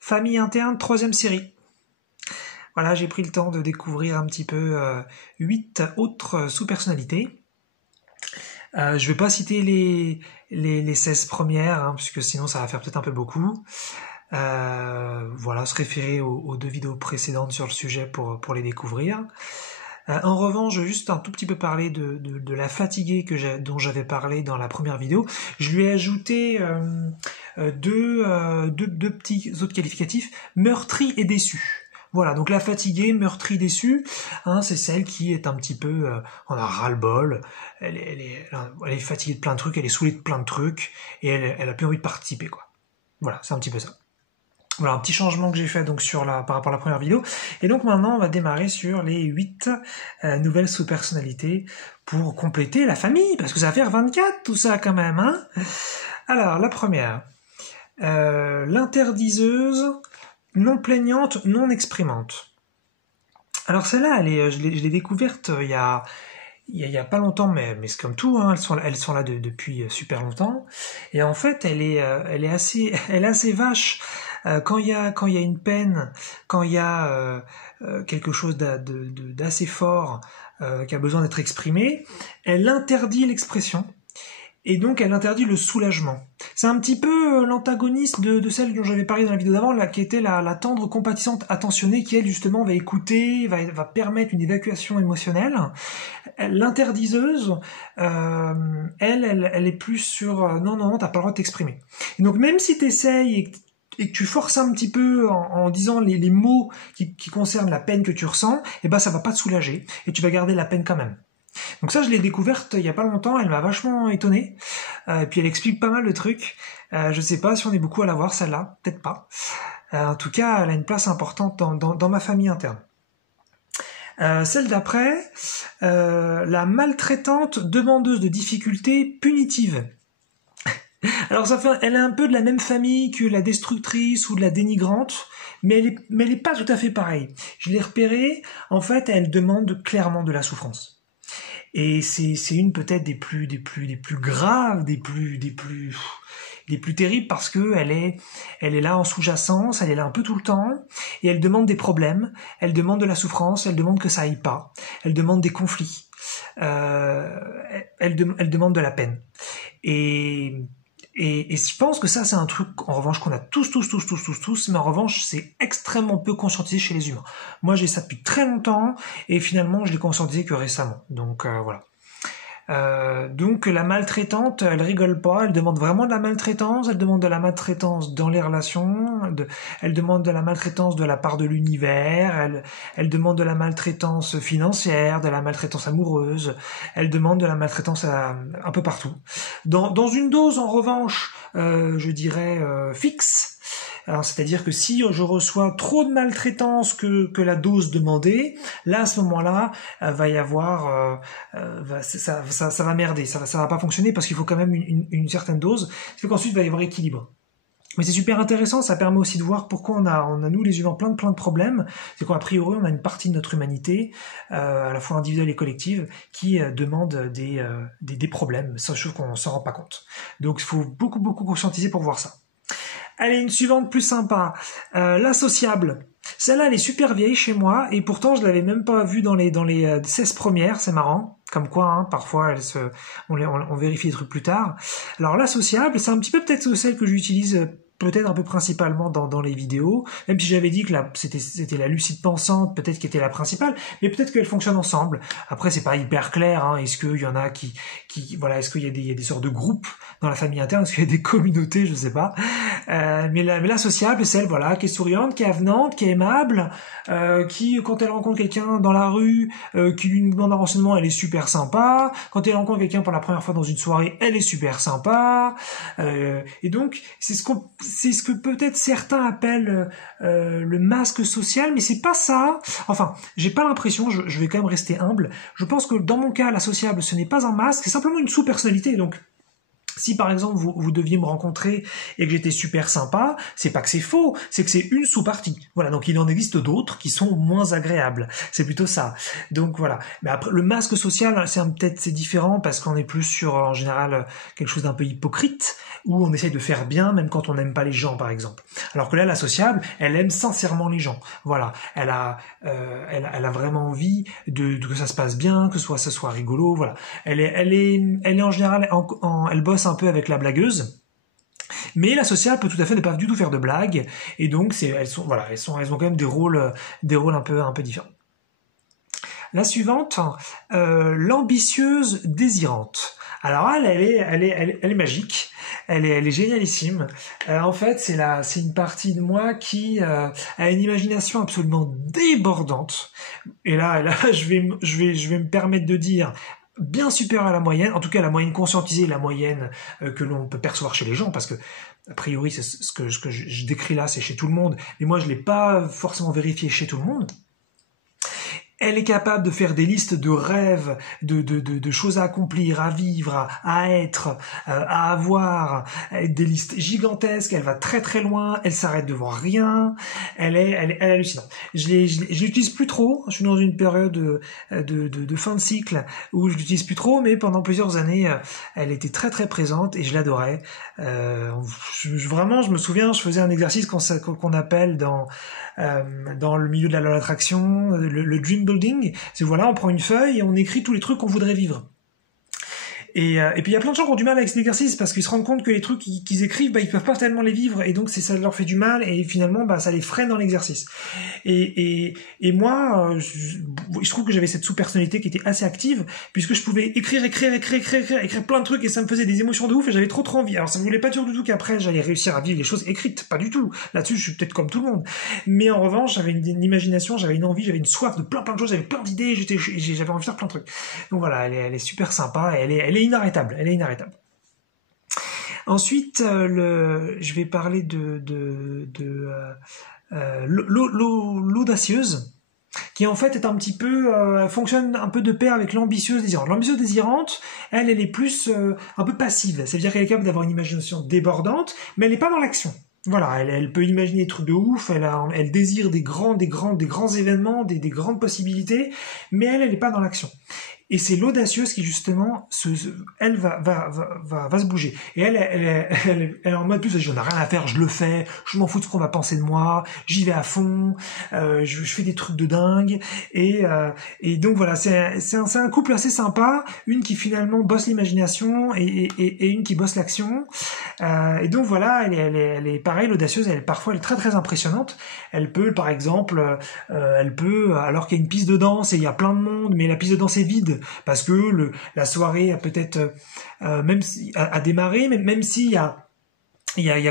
Famille interne, 3e série. Voilà, j'ai pris le temps de découvrir un petit peu 8 autres sous-personnalités. Je vais pas citer les 16 premières, hein, puisque sinon ça va faire peut-être un peu beaucoup. Voilà, se référer aux 2 vidéos précédentes sur le sujet pour les découvrir. En revanche, je vais juste un tout petit peu parler de la fatiguée dont j'avais parlé dans la première vidéo. Je lui ai ajouté deux petits autres qualificatifs, meurtri et déçu. Voilà, donc la fatiguée, meurtrie, déçue, hein, c'est celle qui est un petit peu, on a ras-le-bol, elle est fatiguée de plein de trucs, elle est saoulée de plein de trucs, et elle a plus envie de participer, quoi. Voilà, c'est un petit peu ça. Voilà, un petit changement que j'ai fait donc par rapport à la première vidéo. Et donc maintenant, on va démarrer sur les 8 nouvelles sous-personnalités pour compléter la famille, parce que ça va faire 24 tout ça quand même, hein. Alors, la première, l'interdiseuse, non plaignante, non exprimante. Alors celle-là, je l'ai découverte il y a pas longtemps, mais c'est comme tout, hein, elles sont là depuis super longtemps. Et en fait, elle est assez vache. Quand il y a une peine, quand il y a quelque chose d'assez fort qui a besoin d'être exprimé, elle interdit l'expression. Et donc elle interdit le soulagement. C'est un petit peu l'antagoniste de celle dont j'avais parlé dans la vidéo d'avant, là, qui était la tendre, compatissante, attentionnée, qui elle justement va écouter, va permettre une évacuation émotionnelle. L'interdiseuse, elle est plus sur non, t'as pas le droit de t'exprimer. Et donc même si t'essayes et que tu forces un petit peu en disant les mots qui concernent la peine que tu ressens, et ben ça va pas te soulager, et tu vas garder la peine quand même. Donc ça, je l'ai découverte il y a pas longtemps, elle m'a vachement étonné, et puis elle explique pas mal de trucs. Je sais pas si on est beaucoup à la voir celle-là, peut-être pas. En tout cas, elle a une place importante dans ma famille interne. Celle d'après, la maltraitante demandeuse de difficultés punitive. Alors elle est un peu de la même famille que la destructrice ou de la dénigrante, mais elle est pas tout à fait pareille. Je l'ai repérée, en fait, elle demande clairement de la souffrance. Et c'est une peut-être des plus graves, des plus terribles, parce que elle est là en sous-jacence, elle est là un peu tout le temps, et elle demande des problèmes, elle demande de la souffrance, elle demande que ça aille pas, elle demande des conflits, elle demande de la peine. Et je pense que ça, c'est un truc, en revanche, qu'on a tous, mais en revanche, c'est extrêmement peu conscientisé chez les humains. Moi, j'ai ça depuis très longtemps, et finalement, je l'ai conscientisé que récemment. Donc, voilà. Donc la maltraitante, elle rigole pas, elle demande vraiment de la maltraitance, elle demande de la maltraitance dans les relations, elle demande de la maltraitance de la part de l'univers, elle demande de la maltraitance financière, de la maltraitance amoureuse, elle demande de la maltraitance un peu partout. Dans une dose en revanche, je dirais fixe. Alors, c'est-à-dire que si je reçois trop de maltraitance que la dose demandée, là à ce moment-là, va y avoir, ça va merder, ça va pas fonctionner parce qu'il faut quand même une certaine dose. C'est qu'ensuite il va y avoir équilibre. Mais c'est super intéressant, ça permet aussi de voir pourquoi on a nous les humains plein de problèmes. C'est qu'a priori on a une partie de notre humanité, à la fois individuelle et collective, qui demande des problèmes, chose qu'on s'en rend pas compte. Donc il faut beaucoup conscientiser pour voir ça. Allez, une suivante plus sympa, la sociable. Celle-là, elle est super vieille chez moi, et pourtant je l'avais même pas vue dans les 16 premières, c'est marrant. Comme quoi, hein, parfois, on vérifie les trucs plus tard. Alors, la sociable, c'est un petit peu peut-être celle que j'utilise peut-être un peu principalement dans les vidéos, même si j'avais dit que c'était la lucide pensante, peut-être qui était la principale, mais peut-être qu'elles fonctionnent ensemble. Après, c'est pas hyper clair, hein. Est-ce qu'il y en a voilà, est-ce qu'il y a des sortes de groupes dans la famille interne, est-ce qu'il y a des communautés, je sais pas. Mais la sociable, c'est celle, voilà, qui est souriante, qui est avenante, qui est aimable, qui, quand elle rencontre quelqu'un dans la rue, qui lui demande un renseignement, elle est super sympa. Quand elle rencontre quelqu'un pour la première fois dans une soirée, elle est super sympa. Et donc, c'est ce que peut-être certains appellent le masque social, mais c'est pas ça. Enfin, j'ai pas l'impression, je vais quand même rester humble. Je pense que dans mon cas, la sociable, ce n'est pas un masque, c'est simplement une sous-personnalité. Donc, Si par exemple vous deviez me rencontrer et que j'étais super sympa, c'est pas que c'est faux, c'est que c'est une sous-partie. Voilà, donc il en existe d'autres qui sont moins agréables. C'est plutôt ça. Donc voilà. Mais après, le masque social, c'est différent parce qu'on est plus sur en général quelque chose d'un peu hypocrite où on essaye de faire bien même quand on n'aime pas les gens par exemple. Alors que là, la sociable, elle aime sincèrement les gens. Voilà, elle a vraiment envie que ça se passe bien, que ça soit rigolo. Voilà, elle est en général elle bosse un peu avec la blagueuse, mais la sociale peut tout à fait ne pas du tout faire de blagues, et donc elles ont quand même des rôles un peu différents. La suivante, l'ambitieuse désirante. Alors elle est magique, elle est génialissime. En fait, c'est une partie de moi qui a une imagination absolument débordante. Et là, je vais me permettre de dire bien supérieure à la moyenne, en tout cas la moyenne conscientisée, la moyenne que l'on peut percevoir chez les gens, parce que a priori c'est ce que je décris là, c'est chez tout le monde, mais moi je l'ai pas forcément vérifié chez tout le monde. Elle est capable de faire des listes de rêves, de choses à accomplir, à vivre, à être, à avoir, des listes gigantesques. Elle va très très loin. Elle s'arrête devant rien. Elle est hallucinante. Je l'utilise plus trop. Je suis dans une période de fin de cycle où je l'utilise plus trop, mais pendant plusieurs années, elle était très très présente et je l'adorais. Vraiment, je me souviens, je faisais un exercice qu'on appelle dans le milieu de la loi d'attraction, le dream building. C'est voilà, on prend une feuille et on écrit tous les trucs qu'on voudrait vivre. Et puis il y a plein de gens qui ont du mal avec cet exercice parce qu'ils se rendent compte que les trucs qu'ils écrivent, ils peuvent pas tellement les vivre et donc ça leur fait du mal et finalement ça les freine dans l'exercice. Et moi, je trouve que j'avais cette sous-personnalité qui était assez active puisque je pouvais écrire plein de trucs et ça me faisait des émotions de ouf et j'avais trop envie. Alors ça ne voulait pas dire du tout qu'après j'allais réussir à vivre les choses écrites, pas du tout. Là-dessus, je suis peut-être comme tout le monde. Mais en revanche, j'avais une imagination, j'avais une envie, j'avais une soif de plein de choses, j'avais plein d'idées, j'avais envie de faire plein de trucs. Donc voilà, elle est super sympa, elle est inarrêtable. Elle est inarrêtable. Ensuite, je vais parler de l'audacieuse, qui en fait est un petit peu fonctionne un peu de pair avec l'ambitieuse désirante. L'ambitieuse désirante, elle est plus un peu passive. C'est-à-dire qu'elle est capable d'avoir une imagination débordante, mais elle n'est pas dans l'action. Voilà, elle peut imaginer des trucs de ouf, elle désire des grands événements, des grandes possibilités, mais elle n'est pas dans l'action. Et c'est l'audacieuse qui justement, elle va se bouger. Et elle est en mode plus, j'en ai rien à faire, je le fais, je m'en fous de ce qu'on va penser de moi, j'y vais à fond, je fais des trucs de dingue. Et donc voilà, c'est un couple assez sympa, une qui finalement bosse l'imagination et une qui bosse l'action. Et donc voilà, elle est pareil, l'audacieuse, parfois elle est très très impressionnante. Elle peut par exemple, alors qu'il y a une piste de danse et il y a plein de monde, mais la piste de danse est vide parce que la soirée a peut-être même a démarré, mais même s'il y a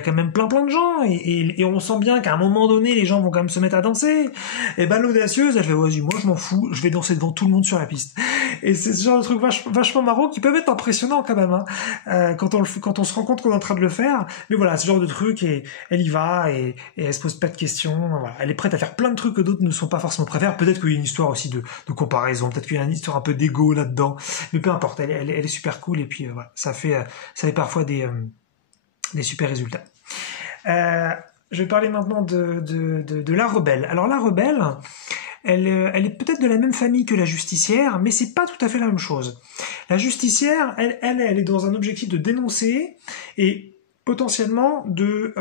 quand même plein de gens et on sent bien qu'à un moment donné les gens vont quand même se mettre à danser. Et ben l'audacieuse, elle fait vas-y, moi je m'en fous, je vais danser devant tout le monde sur la piste. Et c'est ce genre de trucs vachement marrants qui peuvent être impressionnants quand même quand on se rend compte qu'on est en train de le faire. Mais voilà, ce genre de truc, et elle y va et elle se pose pas de questions. Voilà, elle est prête à faire plein de trucs que d'autres ne sont pas forcément prêts à faire. Peut-être qu'il y a une histoire aussi de comparaison, peut-être qu'il y a une histoire un peu d'ego là-dedans, mais peu importe, elle est super cool et puis voilà, ça fait parfois des super résultats. Je vais parler maintenant de la rebelle. Alors la rebelle, elle est peut-être de la même famille que la justicière, mais c'est pas tout à fait la même chose. La justicière, elle est dans un objectif de dénoncer et potentiellement de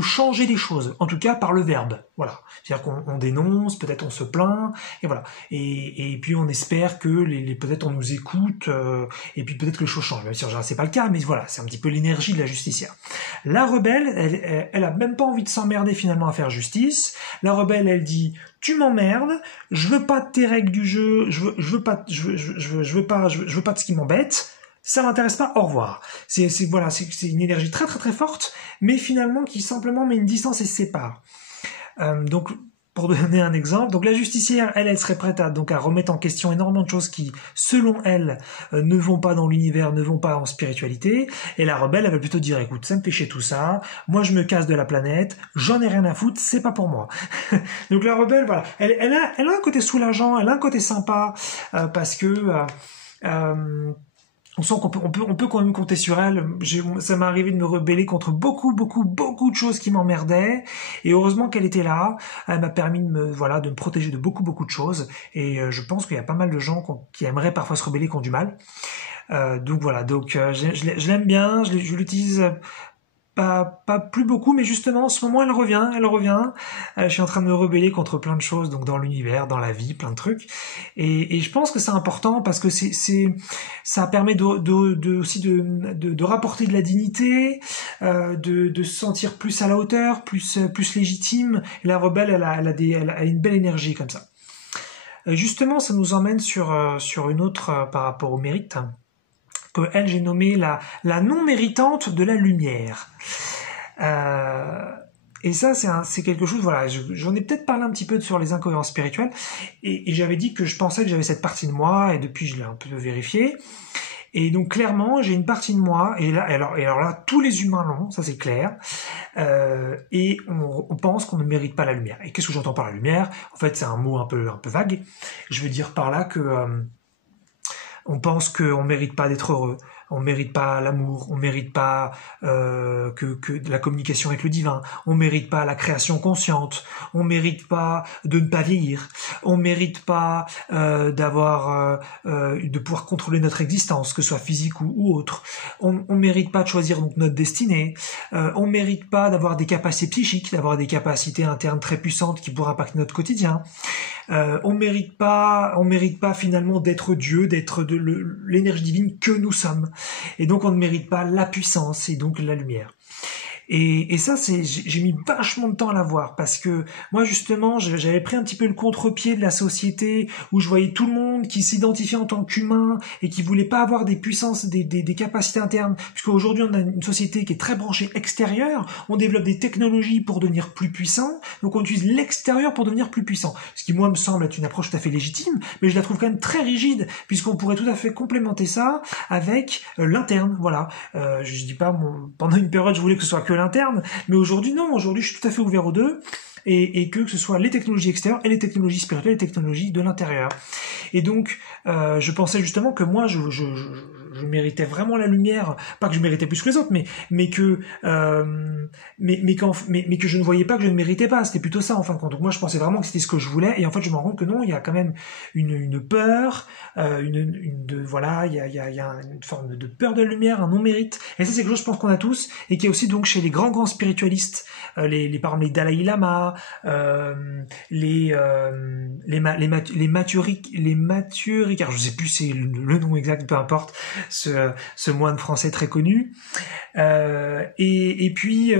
changer les choses, en tout cas par le verbe. Voilà. C'est-à-dire qu'on dénonce, peut-être on se plaint, et voilà. Et puis on espère que peut-être on nous écoute, et puis peut-être que les choses changent. Bien sûr, c'est pas le cas, mais voilà, c'est un petit peu l'énergie de la justicière. La rebelle, elle a même pas envie de s'emmerder finalement à faire justice. La rebelle, elle dit tu m'emmerdes, je veux pas de tes règles du jeu, je veux pas de ce qui m'embête. Ça m'intéresse pas, au revoir. C'est une énergie très très très forte, mais finalement qui simplement met une distance et se sépare. Donc, pour donner un exemple, donc la justicière, elle serait prête à remettre en question énormément de choses qui, selon elle, ne vont pas dans l'univers, ne vont pas en spiritualité, et la rebelle, elle va plutôt dire, écoute, ça me fait chier tout ça, moi je me casse de la planète, j'en ai rien à foutre, c'est pas pour moi. Donc la rebelle, voilà, elle a un côté soulageant, elle a un côté sympa, parce que on sent on peut quand même compter sur elle. Ça m'est arrivé de me rebeller contre beaucoup de choses qui m'emmerdaient. Et heureusement qu'elle était là. Elle m'a permis de me protéger de beaucoup de choses. Et je pense qu'il y a pas mal de gens qui aimeraient parfois se rebeller, qui ont du mal. Donc voilà. Donc je l'aime bien. Je l'utilise pas plus beaucoup, mais justement en ce moment elle revient. Je suis en train de me rebeller contre plein de choses, donc dans l'univers, dans la vie, plein de trucs. Et je pense que c'est important parce que ça permet aussi de rapporter de la dignité, de se sentir plus à la hauteur, plus légitime. Et la rebelle, elle a une belle énergie comme ça. Justement, ça nous emmène sur une autre par rapport au mérite, que j'ai nommé la non méritante de la lumière. Et ça, c'est quelque chose, voilà, j'en ai peut-être parlé un petit peu sur les incohérences spirituelles, et j'avais dit que je pensais que j'avais cette partie de moi, et depuis je l'ai un peu vérifié. Et donc clairement, j'ai une partie de moi, et alors là, tous les humains l'ont, ça c'est clair, et on pense qu'on ne mérite pas la lumière. Et qu'est-ce que j'entends par la lumière? En fait, c'est un mot un peu vague. Je veux dire par là que on pense qu'on mérite pas d'être heureux, on mérite pas l'amour, on mérite pas que la communication avec le divin, on mérite pas la création consciente, on mérite pas de ne pas vieillir, on mérite pas de pouvoir contrôler notre existence, que ce soit physique ou autre, on mérite pas de choisir donc notre destinée, on mérite pas d'avoir des capacités psychiques, d'avoir des capacités internes très puissantes qui pourraient impacter notre quotidien. On mérite pas finalement d'être Dieu, d'être de l'énergie divine que nous sommes. Et donc on ne mérite pas la puissance et donc la lumière. Et ça, j'ai mis vachement de temps à la voir parce que moi justement, j'avais pris un petit peu le contre-pied de la société où je voyais tout le monde qui s'identifiait en tant qu'humain et qui voulait pas avoir des puissances, des capacités internes. Puisqu'aujourd'hui, on a une société qui est très branchée extérieure, on développe des technologies pour devenir plus puissant, donc on utilise l'extérieur pour devenir plus puissant. Ce qui moi me semble être une approche tout à fait légitime, mais je la trouve quand même très rigide puisqu'on pourrait tout à fait complémenter ça avec l'interne. Voilà, je dis pas pendant une période je voulais que ce soit que l'interne, mais aujourd'hui non, aujourd'hui je suis tout à fait ouvert aux deux, et que ce soit les technologies extérieures et les technologies spirituelles, les technologies de l'intérieur. Et donc je pensais justement que moi je méritais vraiment la lumière, pas que je méritais plus que les autres, mais que je ne voyais pas que je ne méritais pas, c'était plutôt ça en fin de compte. Donc moi je pensais vraiment que c'était ce que je voulais, et en fait je me rends compte que non, il y a quand même une peur, voilà, il y a une forme de peur de la lumière, un non-mérite, et ça c'est quelque chose je pense qu'on a tous, et qui est aussi donc chez les grands spiritualistes, par exemple les Dalai Lama, les Mathieu Ricard, je sais plus c'est le nom exact, peu importe, ce moine français très connu, et puis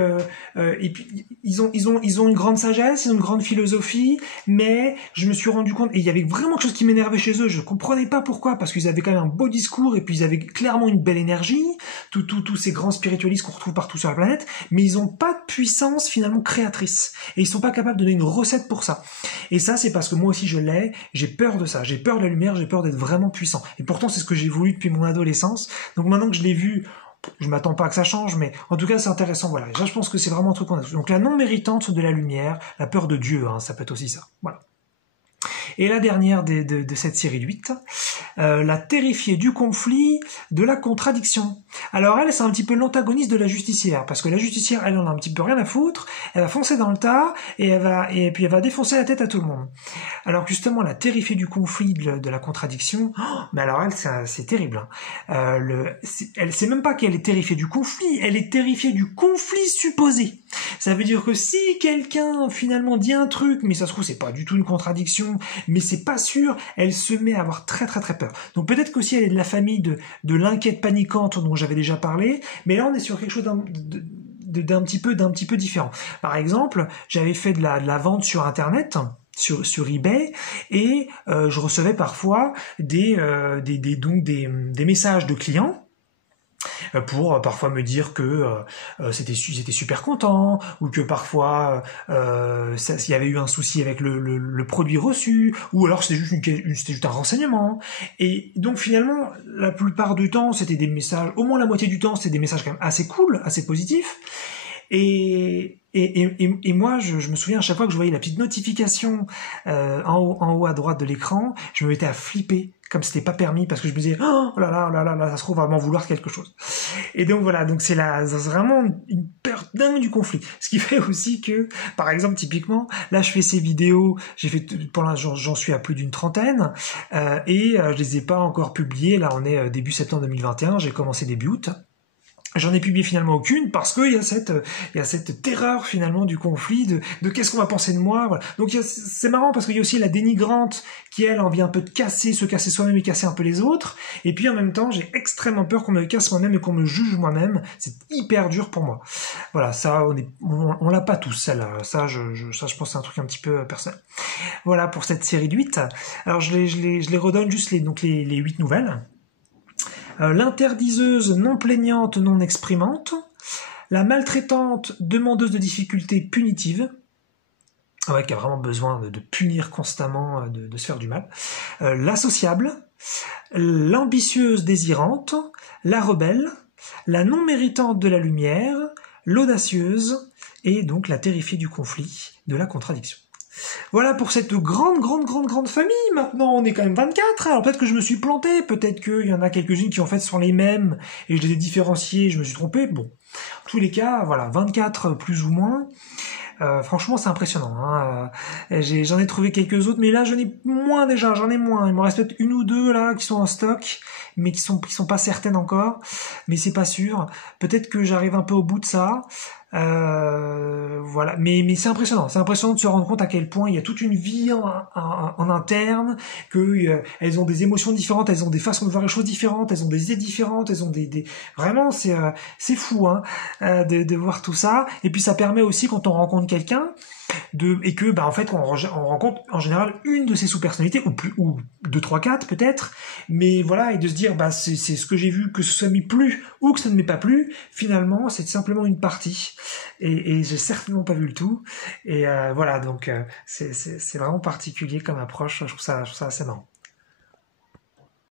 ils ont une grande sagesse, ils ont une grande philosophie, mais je me suis rendu compte, et il y avait vraiment quelque chose qui m'énervait chez eux, je comprenais pas pourquoi, parce qu'ils avaient quand même un beau discours, et puis ils avaient clairement une belle énergie, tous ces grands spiritualistes qu'on retrouve partout sur la planète, mais ils ont pas de puissance finalement créatrice, et ils sont pas capables de donner une recette pour ça. Et ça c'est parce que moi aussi je l'ai, j'ai peur de ça, j'ai peur de la lumière, j'ai peur d'être vraiment puissant, et pourtant c'est ce que j'ai voulu depuis mon adolescence. Donc maintenant que je l'ai vu, je m'attends pas à que ça change, mais en tout cas c'est intéressant, voilà. Et là je pense que c'est vraiment un truc qu'on a. Donc la non méritante de la lumière, la peur de Dieu, hein, ça peut être aussi ça, voilà. Et la dernière de cette série de 8, la terrifiée du conflit, de la contradiction. Alors elle, c'est un petit peu l'antagoniste de la justicière, parce que la justicière, elle en a un petit peu rien à foutre, elle va foncer dans le tas, et puis elle va défoncer la tête à tout le monde. Alors justement, la terrifiée du conflit, de la contradiction, mais alors elle, c'est terrible. Hein. Elle sait même pas qu'elle est terrifiée du conflit, elle est terrifiée du conflit supposé. Ça veut dire que si quelqu'un finalement dit un truc, mais ça se trouve c'est pas du tout une contradiction, mais c'est pas sûr, elle se met à avoir très peur. Donc peut-être qu'aussi elle est de la famille de l'inquiète paniquante dont j'avais déjà parlé, mais là on est sur quelque chose d'un petit peu différent. Par exemple, j'avais fait de la vente sur internet, sur eBay, et je recevais parfois des messages de clients pour parfois me dire que c'était super content, ou que parfois il y avait eu un souci avec le produit reçu, ou alors c'était juste un renseignement. Et donc finalement la plupart du temps c'était des messages, au moins la moitié du temps c'était des messages quand même assez cool, assez positifs. Et Et moi, je me souviens à chaque fois que je voyais la petite notification en haut à droite de l'écran, je me mettais à flipper comme c'était pas permis parce que je me disais oh là là, ça se trouve vraiment vouloir quelque chose. Et donc voilà, donc c'est vraiment une peur dingue du conflit. Ce qui fait aussi que, par exemple, typiquement, là je fais ces vidéos, j'ai fait pour l'instant j'en suis à plus d'une trentaine et je les ai pas encore publiées. Là on est début septembre 2021, j'ai commencé début août. J'en ai publié finalement aucune parce qu'il y a cette terreur finalement du conflit, de qu'est-ce qu'on va penser de moi. Voilà. Donc c'est marrant parce qu'il y a aussi la dénigrante qui elle en vient un peu de se casser soi-même et casser un peu les autres. Et puis en même temps j'ai extrêmement peur qu'on me casse moi-même et qu'on me juge moi-même. C'est hyper dur pour moi. Voilà, ça on l'a pas tous celle-là. Ça je pense c'est un truc un petit peu personnel. Voilà pour cette série de 8. Alors je les redonne juste les 8 nouvelles. L'interdiseuse non plaignante non exprimante, la maltraitante demandeuse de difficultés punitives, qui a vraiment besoin de punir constamment, de se faire du mal, l'associable, l'ambitieuse désirante, la rebelle, la non méritante de la lumière, l'audacieuse et donc la terrifiée du conflit, de la contradiction. Voilà pour cette grande famille. Maintenant, on est quand même 24. Alors peut-être que je me suis planté, peut-être qu'il y en a quelques-unes qui en fait sont les mêmes et je les ai différenciées, je me suis trompé. Bon, en tous les cas, voilà, 24 plus ou moins. Franchement, c'est impressionnant. Hein. J'en ai trouvé quelques autres, mais là, j'en ai moins déjà. J'en ai moins. Il m'en reste peut-être une ou deux là qui sont en stock, mais qui sont pas certaines encore. Mais c'est pas sûr. Peut-être que j'arrive un peu au bout de ça. Voilà, mais c'est impressionnant de se rendre compte à quel point il y a toute une vie en interne, que elles ont des émotions différentes, elles ont des façons de voir les choses différentes, elles ont des idées différentes, elles ont vraiment c'est fou hein, de voir tout ça. Et puis ça permet aussi quand on rencontre quelqu'un et que en fait on rencontre en général une de ces sous-personnalités ou 2, 3, 4 peut-être, mais voilà, et de se dire c'est ce que j'ai vu, que ce soit m'est plu ou que ça ne m'est pas plu, finalement c'est simplement une partie et j'ai certainement pas vu le tout et voilà, donc c'est vraiment particulier comme approche. Je trouve ça assez marrant.